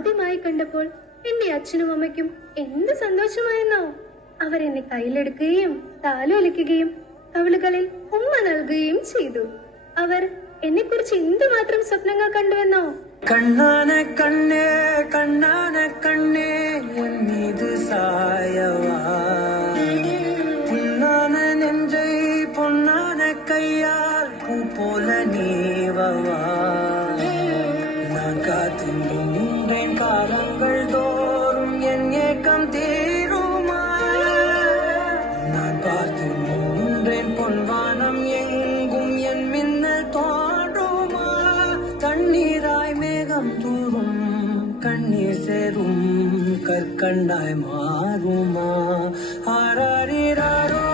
ആദ്യമായി കണ്ടപ്പോൾ എന്റെ അച്ഛനും അമ്മയ്ക്കും എന്ത് സന്തോഷമായെന്നോ. അവരെന്നെ കയ്യിലെടുക്കുകയും താലോലിക്കുകയും കവിളുകളിൽ ഉമ്മ നൽകുകയും ചെയ്തു. അവർ എന്നെ കുറിച്ച് എന്തുമാത്രം സ്വപ്നങ്ങൾ കണ്ടുവെന്നോ. കണ്ണാന കണ്ണേ കണ്ണാന കണ്ണേ എൻ மீது சாயவா, பொன்னான நெஞ்சை பொன்னான கையால் பூ போல நீவவா. நான் காத்து நின்றேன் காலங்கள் தோறும் என் ஏக்கம் தீருமா. நான் பார்த்து நின்றேன் பொன்வானம் எங்கும் என் மின்னல் தோன்றுமா. தண்ணீராய் மேகம் தூரும் கண்ணீர் சேரும் கற்கண்டாய் மாறுமா. ஆராரிராரோ